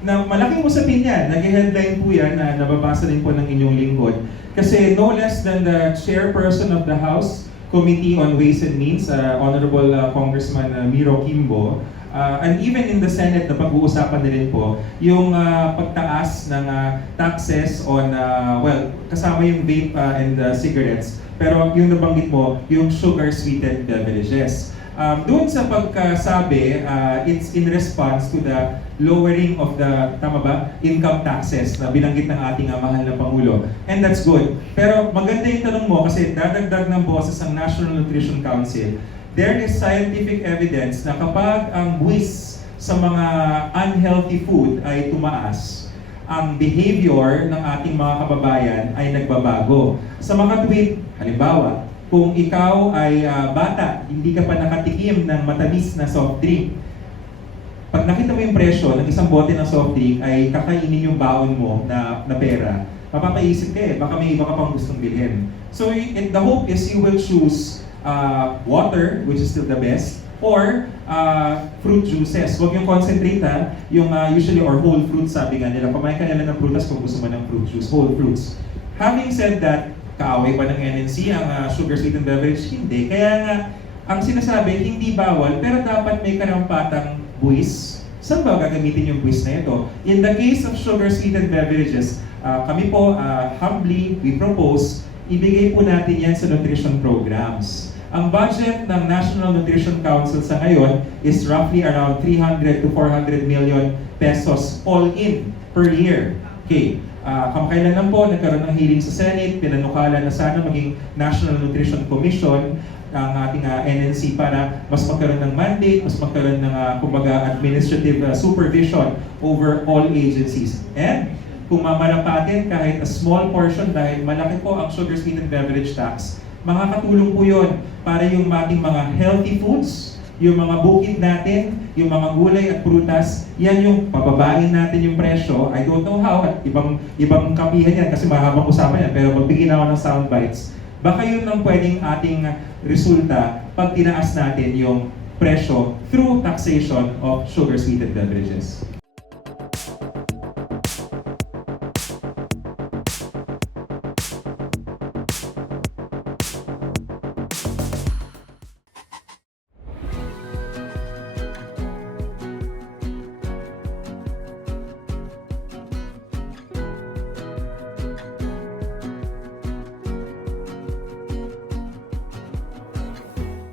na malaking usapin yan. Nag-headline po yan na nababasa din po ng inyong lingkod. Kasi no less than the chairperson of the House Committee on Ways and Means, Honorable Congressman Miro Kimbo, and even in the Senate na pag-uusapan na rin po, yung pagtaas ng taxes on, well, kasama yung vape and cigarettes. Pero yung nabanggit mo, yung sugar-sweetened beverages. Doon sa pagkasabi, it's in response to the lowering of the, tama ba, income taxes na binanggit ng ating mahal na Pangulo. And that's good. Pero maganda yung tanong mo kasi dadagdag ng boses ang National Nutrition Council. There is scientific evidence na kapag ang buwis sa mga unhealthy food ay tumaas, ang behavior ng ating mga kababayan ay nagbabago. Sa mga tweet, halimbawa, kung ikaw ay bata, hindi ka pa nakatikim ng matamis na soft drink, pag nakita mo yung presyo ng isang bote ng soft drink ay kakainin yung baon mo na pera, mapapaisip ka baka may iba ka pang gustong bilhin. So the hope is you will choose water, which is still the best, or fruit juices. Huwag yung concentrate yung usually or whole fruits, sabi nga nila. Kumain ka nila ng prutas kung gusto mo ng fruit juice, whole fruits. Having said that, kaaway pa ng NNC ang sugar-sweetened beverage? Hindi. Kaya nga, ang sinasabi, hindi bawal, pero dapat may karampatang buwis. Saan ba gagamitin yung buwis na ito? In the case of sugar-sweetened beverages, kami po, humbly, we propose, ibigay po natin yan sa nutrition programs. Ang budget ng National Nutrition Council sa ngayon is roughly around 300 to 400 million pesos all in per year. Okay. Kamakailan lang po, nagkaroon ng hearing sa Senate, pinanukala na sana maging National Nutrition Commission ang ating NNC para mas magkaroon ng mandate, mas magkaroon ng kumbaga administrative supervision over all agencies. And kung mamarapatin kahit a small portion dahil malaki po ang sugar-sweetened beverage tax, makakatulong po yun para yung ating mga healthy foods, yung mga bukid natin, yung mga gulay at prutas, yan yung pababain natin yung presyo. I don't know how, at ibang kapihan yan kasi mahabang usapan yan, pero magbigay na ako ng sound bites. Baka yun ang pwedeng ating resulta pag tinaas natin yung presyo through taxation of sugar-sweetened beverages.